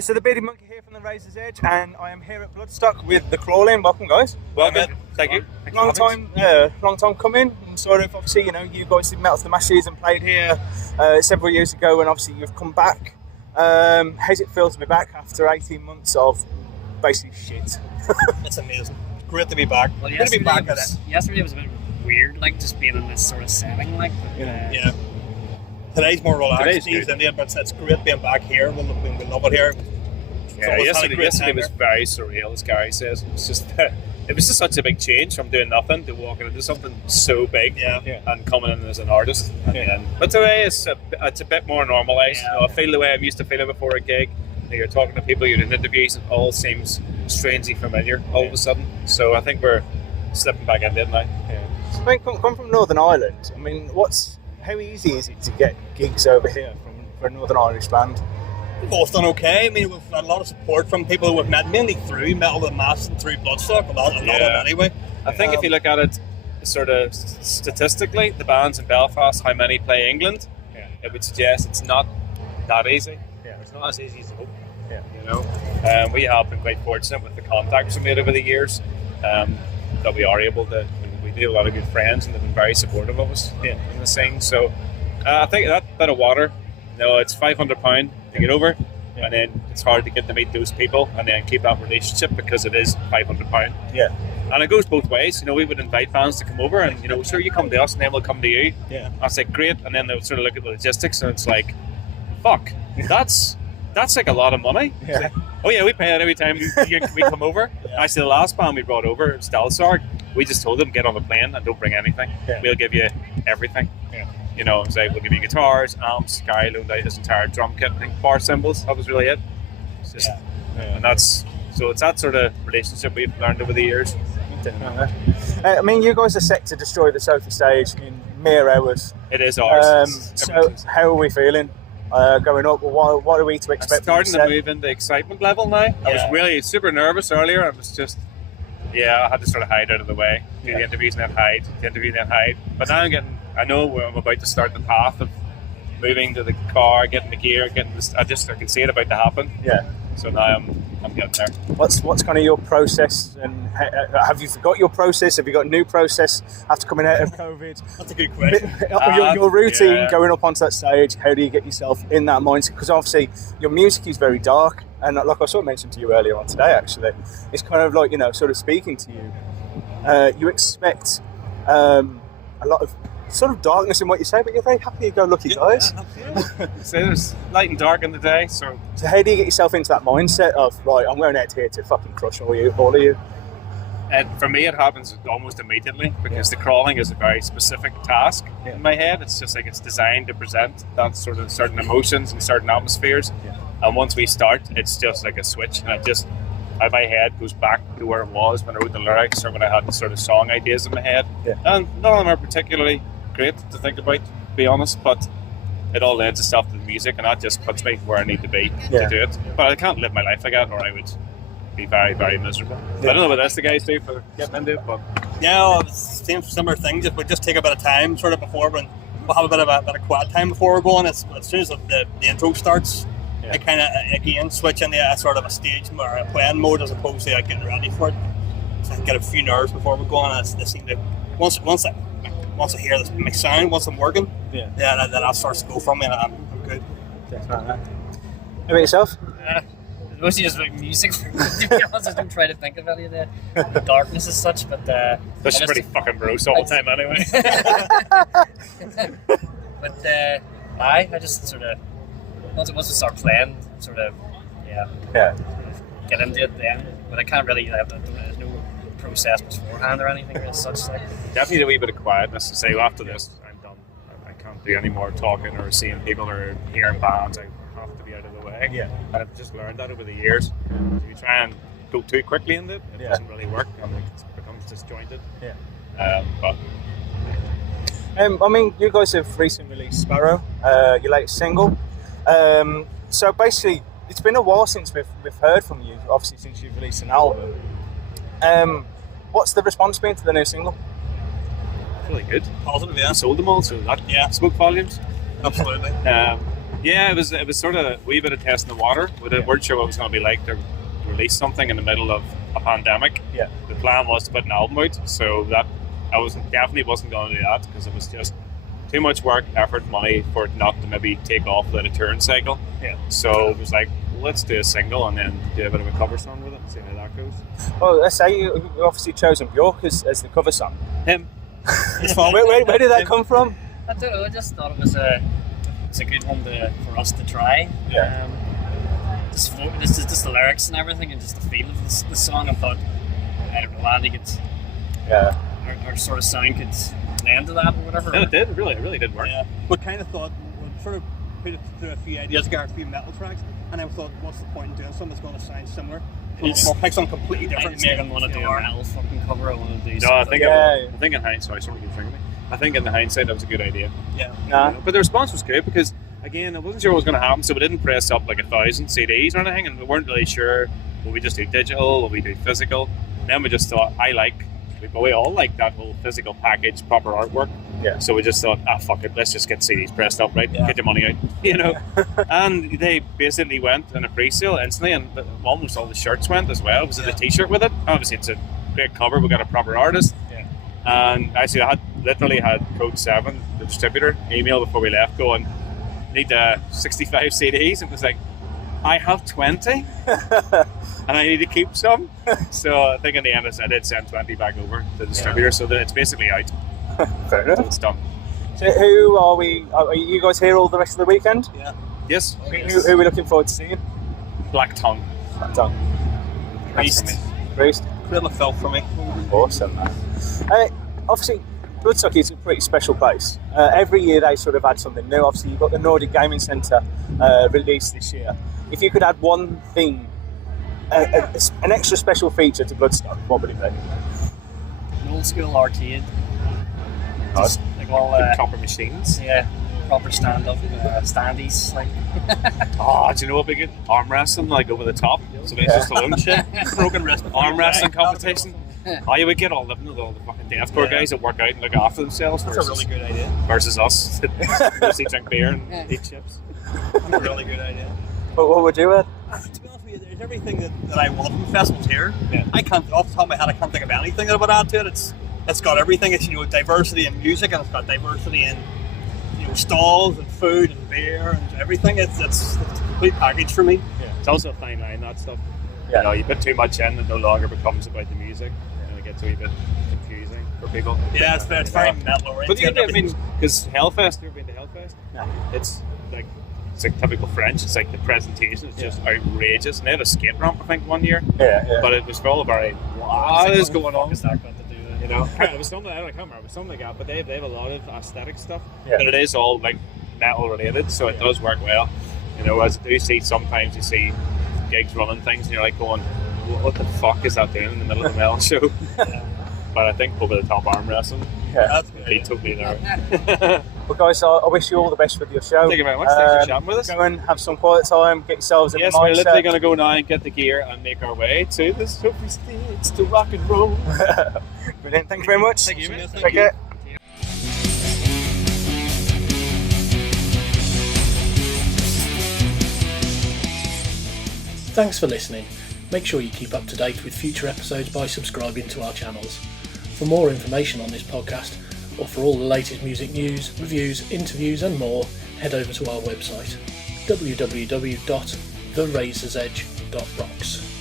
So the Bearded Monkey here from the Razor's Edge, and I am here at Bloodstock with the Crawling. Welcome, guys. Welcome. Thank you. Long time coming. And sort of, obviously, you guys did Melt of the Masses and played here several years ago, and obviously you've come back. How's it feel to be back after 18 months of basically shit? It's amazing. It's great to be back. Well, good to be back at it. Yesterday was a bit weird, like just being in this sort of setting, like. Yeah. Today's more relaxed. Today's Indian, but it's great being back here. We love it here. Yeah, yesterday was very surreal, as Gary says. It was just such a big change from doing nothing to walking into something so big and coming in as an artist. But today it's a bit more normalised. I feel the way I'm used to feeling before a gig. You're talking to people, you're doing interviews, it all seems strangely familiar all of a sudden. So I think we're slipping back into it now. I mean, come from Northern Ireland. I mean, how easy is it to get gigs over here for a Northern Irish band? We've both done okay. I mean, we've had a lot of support from people who we've met, mainly through Melt of the Masses and through Bloodstock, a lot of it anyway. I think if you look at it sort of statistically, the bands in Belfast, how many play England, it would suggest it's not that easy. Yeah. It's not as easy as you hope. We have been quite fortunate with the contacts we made over the years that we are able to. We do a lot of good friends and they've been very supportive of us in the scene. So I think that bit of water, it's £500 to get over, and then it's hard to get to meet those people and then keep that relationship because it is £500. Yeah. And it goes both ways. We would invite fans to come over and, sure, you come to us and then we'll come to you. Yeah. I say, great. And then they'll sort of look at the logistics and it's like, fuck, that's like a lot of money. Yeah. Like, oh yeah, we pay it every time we come over. Actually, the last band we brought over, Stalsarg, we just told them, get on the plane and don't bring anything. Yeah. We'll give you everything. Yeah. It's like, we'll give you guitars, amps. Guy loaned out his entire drum kit, I think, bar cymbals. That was really it. It's just, and it's that sort of relationship we've learned over the years. I mean, you guys are set to destroy the Sophie stage in mere hours. It is ours. So how are we feeling going up? What are we to expect? I'm starting to move into excitement level now. I was really super nervous earlier. I was just, I had to sort of hide out of the way. Do the interviews and then hide. The interview and then hide. But now I know I'm about to start the path of moving to the car, getting the gear, I can see it about to happen. Yeah. So now I'm getting there. What's kind of your process, and have you forgot your process? Have you got a new process after coming out of COVID? That's a good question. Your routine going up onto that stage, how do you get yourself in that mindset? Because obviously your music is very dark, and like I sort of mentioned to you earlier on today, actually, it's kind of like, sort of speaking to you. You expect a lot of sort of darkness in what you say, but you're very happy-go-lucky guys. So there's light and dark in the day. So how do you get yourself into that mindset of, right, I'm going out here to fucking crush all of you? And for me, it happens almost immediately because the crawling is a very specific task in my head. It's just like it's designed to present that sort of certain emotions and certain atmospheres. Yeah. And once we start, it's just like a switch, and my head goes back to where it was when I wrote the lyrics or when I had the sort of song ideas in my head. Yeah. And none of them are particularly great to think about, to be honest, but it all lends itself to the music, and that just puts me where I need to be to do it. But I can't live my life like that, or I would be very, very miserable. I don't know what else the guys do for getting into it, but same similar things. If we just take a bit of time, sort of before we'll have a bit of quiet time before we're going. As soon as the intro starts, I kind of again switch into a sort of a stage or a playing mode as opposed to getting ready for it. So I get a few nerves before we're going. They seem to once I hear my sound, once I'm working, then that starts to go from me, and I'm good. Definitely. How about yourself? It's mostly just like music for me, to be honest. I don't try to think of any of the darkness as such, but that's pretty fucking gross all the time anyway. But I just sort of once we start playing, sort of get into it then. But I can't really there's no process beforehand or anything as such. Definitely a wee bit of quietness to say, well, after this I'm done. I can't do any more talking or seeing people or hearing bands. I have to be out of the way. Yeah. And I've just learned that over the years. If you try and go too quickly into it, it doesn't really work, and it becomes disjointed. I mean, you guys have recently released Sparrow, your latest single. So basically, it's been a while since we've heard from you, obviously since you've released an album. What's the response been to the new single? Really good. Positive, We sold them all, so that spoke volumes. Absolutely. Yeah, it was sort of a wee bit of testing the water. We weren't sure what it was going to be like to release something in the middle of a pandemic. Yeah. The plan was to put an album out, so that definitely wasn't going to do that because it was just too much work, effort, money for it not to maybe take off without a touring cycle. Yeah. So it was like, let's do a single and then do a bit of a cover song with it and see how that goes. Well, let's say you obviously chosen Bjork as the cover song. Him. Where did that come from? I don't know. I just thought it's a good one for us to try. Yeah. Just the lyrics and everything, and just the feel of the song. I thought, I don't know, Andy could, our sort of sound could lend to that or whatever. No, it did. It really did work. Yeah. We kind of thought, we sort of put it through a few ideas, got a few metal tracks, and I thought, what's the point in doing something that's going to sound similar? We'll pick something completely different. I didn't want to do a metal fucking cover. I want to do. No, I something. think in hindsight, sorry, you're thinking me. I think in the hindsight that was a good idea. Yeah. Nah. But the response was good because, again, I wasn't sure what was going to happen, so we didn't press up like 1,000 CDs or anything, and we weren't really sure will we just do digital, will we do physical. And then we just thought, we all like that whole physical package, proper artwork. Yeah. So we just thought, fuck it, let's just get CDs pressed up, right? Yeah. Get your money out, And they basically went in a pre-sale instantly, and almost all the shirts went as well. It was a t-shirt with it. Obviously, it's a great cover. We got a proper artist. Yeah. And actually, I literally had Code 7, the distributor, email before we left going, need 65 CDs. And it was like, I have 20 and I need to keep some. So I think in the end I did send 20 back over to the distributor, so that it's basically out. Fair enough. So it's done. So who are we? Are you guys here all the rest of the weekend? Yeah. Yes. Who are we looking forward to seeing? Black Tongue. Priest. Cradle of Filth for me. Awesome, man. Obviously, Bloodstock is a pretty special place. Every year they sort of add something new. Obviously, you've got the Nordic Gaming Centre released this year. If you could add one thing, an extra special feature to Bloodstock, what would it be? An old school arcade. Nice. Like all proper machines. Yeah, proper stand-up standees. Like. Do you know what we get? Arm wrestling, like over the top. So it's just alone shit. Broken wrist. Arm wrestling competition. You would get all the fucking deathcore guys that work out and look after themselves. That's a really good idea. Versus us, mostly drink beer and eat chips. That's a really good idea. What would you add? To be honest with you, there's everything that I want from festivals here. Yeah. I can't, off the top of my head, I can't think of anything that I would add to it. It's got everything. It's diversity in music, and it's got diversity in stalls and food and beer and everything. It's a complete package for me. Yeah. It's also a fine line, that stuff. Yeah. You put too much in, it no longer becomes about the music, and it gets a wee bit confusing for people. Yeah, it's very metal. But because Hellfest, you ever been to Hellfest? No. It's like typical French. It's like the presentation is just outrageous. And they had a skate ramp, I think, one year. Yeah. But it was all very, what is going on? Is that got to do with It was something, I can't remember, it was something like that, but they have a lot of aesthetic stuff. Yeah. But it is all like metal related, so it does work well. As you see, sometimes you see gigs running things and you're like going, what the fuck is that doing in the middle of the metal show? But I think over the top arm wrestling, that's good. He took me there. Well, guys, I wish you all the best with your show. Thank you very much. Thanks for chatting with us. Go and have some quiet time, get yourselves in the mindset. Yes, we're literally going to go now and get the gear and make our way to the Sophie stage to rock and roll. Brilliant. Thank you very much. Thank you, mate. Take care. Thanks for listening. Make sure you keep up to date with future episodes by subscribing to our channels. For more information on this podcast, or for all the latest music news, reviews, interviews and more, head over to our website www.therazorsedge.rocks.